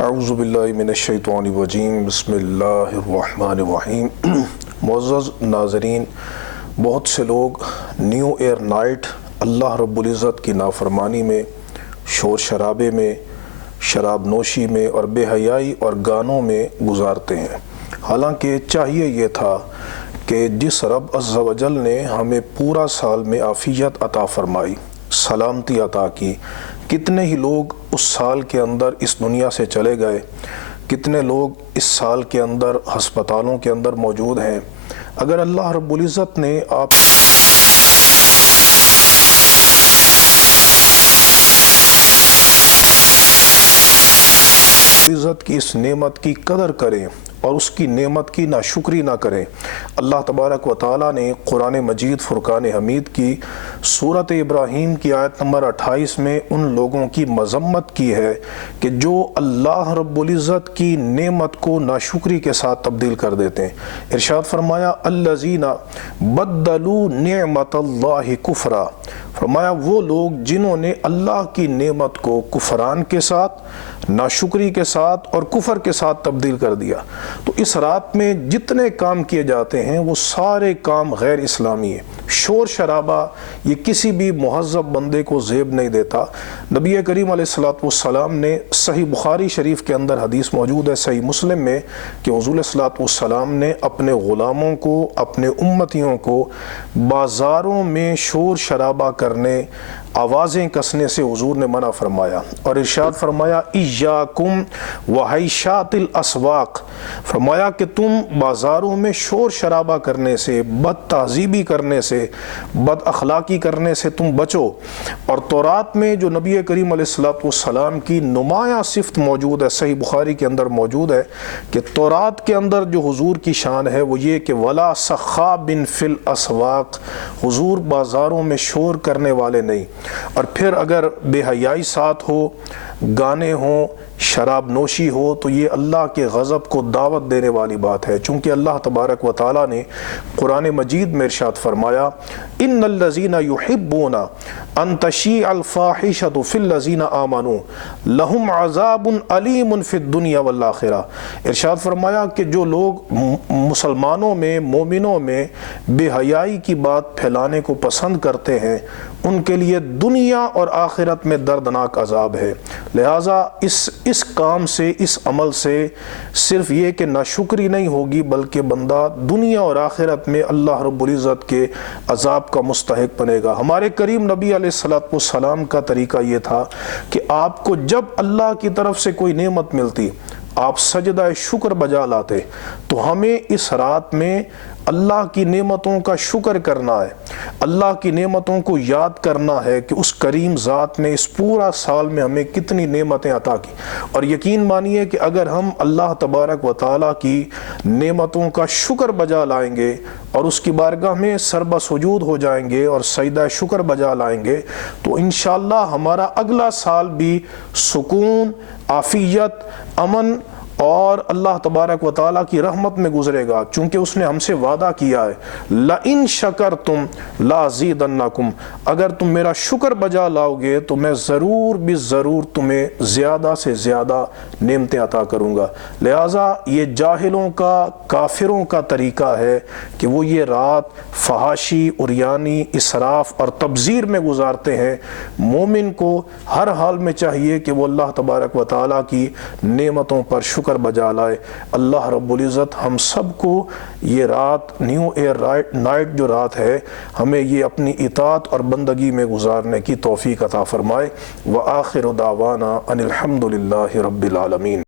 اعوذ باللہ من الشیطان الرجیم بسم اللہ الرحمن الرحیم۔ معزز ناظرین، بہت سے لوگ نیو ایئر نائٹ اللہ رب العزت کی نافرمانی میں، شور شرابے میں، شراب نوشی میں اور بے حیائی اور گانوں میں گزارتے ہیں، حالانکہ چاہیے یہ تھا کہ جس رب عز و جل نے ہمیں پورا سال میں عافیت عطا فرمائی، سلامتی عطا کی، کتنے ہی لوگ اس سال کے اندر اس دنیا سے چلے گئے، کتنے لوگ اس سال کے اندر ہسپتالوں کے اندر موجود ہیں۔ اگر اللہ رب العزت نے آپ عزت کی اس نعمت کی قدر کریں اور اس کی نعمت کی ناشکری نہ کریں، اللہ تبارک و تعالیٰ نے قرآن مجید فرقان حمید کی سورۃ ابراہیم کی آیت نمبر 28 میں ان لوگوں کی مذمت کی ہے کہ جو اللہ رب العزت کی نعمت کو ناشکری کے ساتھ تبدیل کر دیتے ہیں۔ ارشاد فرمایا الذین بدلوا نعمت اللہ کفرا، فرمایا وہ لوگ جنہوں نے اللہ کی نعمت کو کفران کے ساتھ، ناشکری کے ساتھ اور کفر کے ساتھ تبدیل کر دیا۔ تو اس رات میں جتنے کام کیے جاتے ہیں وہ سارے کام غیر اسلامی ہیں۔ شور شرابہ یہ کسی بھی مہذب بندے کو زیب نہیں دیتا۔ نبی کریم علیہ السلام نے صحیح بخاری شریف کے اندر حدیث موجود ہے، صحیح مسلم میں، کہ حضور علیہ السلام نے اپنے غلاموں کو، اپنے امتیوں کو بازاروں میں شور شرابہ کرنے، آوازیں کسنے سے حضور نے منع فرمایا، اور ارشاد فرمایا ایاکم وحیشات الاسواق، فرمایا کہ تم بازاروں میں شور شرابہ کرنے سے، بد تہذیبی کرنے سے، بد اخلاقی کرنے سے تم بچو۔ اور تورات میں جو نبی کریم علیہ السلام کی نمایاں صفت موجود ہے، صحیح بخاری کے اندر موجود ہے، کہ تورات کے اندر جو حضور کی شان ہے وہ یہ کہ ولا صخاب فی الاسواق، حضور بازاروں میں شور کرنے والے نہیں۔ اور پھر اگر بے حیائی ساتھ ہو، گانے ہوں، شراب نوشی ہو، تو یہ اللہ کے غضب کو دعوت دینے والی بات ہے، چونکہ اللہ تبارک و تعالیٰ نے قرآن مجید میں ارشاد فرمایا ان الذین یحبون ان تشیع الفاحشۃ فی الذین آمنوا لہم عذاب علیم فی الدنیا والآخرہ۔ ارشاد فرمایا کہ جو لوگ مسلمانوں میں، مومنوں میں بے حیائی کی بات پھیلانے کو پسند کرتے ہیں، ان کے لیے دنیا اور آخرت میں دردناک عذاب ہے۔ لہٰذا اس کام سے، اس عمل سے صرف یہ کہ ناشکری نہیں ہوگی، بلکہ بندہ دنیا اور آخرت میں اللہ رب العزت کے عذاب کا مستحق بنے گا۔ ہمارے کریم نبی علیہ السلام کا طریقہ یہ تھا کہ آپ کو جب اللہ کی طرف سے کوئی نعمت ملتی، آپ سجدہ شکر بجا لاتے۔ تو ہمیں اس رات میں اللہ کی نعمتوں کا شکر کرنا ہے، اللہ کی نعمتوں کو یاد کرنا ہے کہ اس کریم ذات نے اس پورا سال میں ہمیں کتنی نعمتیں عطا کی۔ اور یقین مانیے کہ اگر ہم اللہ تبارک و تعالیٰ کی نعمتوں کا شکر بجا لائیں گے اور اس کی بارگاہ میں سربہ سجود ہو جائیں گے اور سجدہ شکر بجا لائیں گے، تو انشاءاللہ ہمارا اگلا سال بھی سکون، عافیت، امن اور اللہ تبارک و تعالیٰ کی رحمت میں گزرے گا، چونکہ اس نے ہم سے وعدہ کیا ہے لَإِن شَكَرْتُمْ لَأَزِيدَنَّكُمْ، اگر تم میرا شکر بجا لاؤ گے تو میں ضرور بھی ضرور تمہیں زیادہ سے زیادہ نعمتیں عطا کروں گا۔ لہٰذا یہ جاہلوں کا، کافروں کا طریقہ ہے کہ وہ یہ رات فحاشی، عریانی، اسراف اور تبذیر میں گزارتے ہیں۔ مومن کو ہر حال میں چاہیے کہ وہ اللہ تبارک و تعالیٰ کی نعمتوں پر شکر بجا لائے۔ اللہ رب العزت ہم سب کو یہ رات، نیو ایئر نائٹ جو رات ہے، ہمیں یہ اپنی اطاعت اور بندگی میں گزارنے کی توفیق عطا فرمائے۔ وآخر دعوانا ان الحمد للہ رب العالمین۔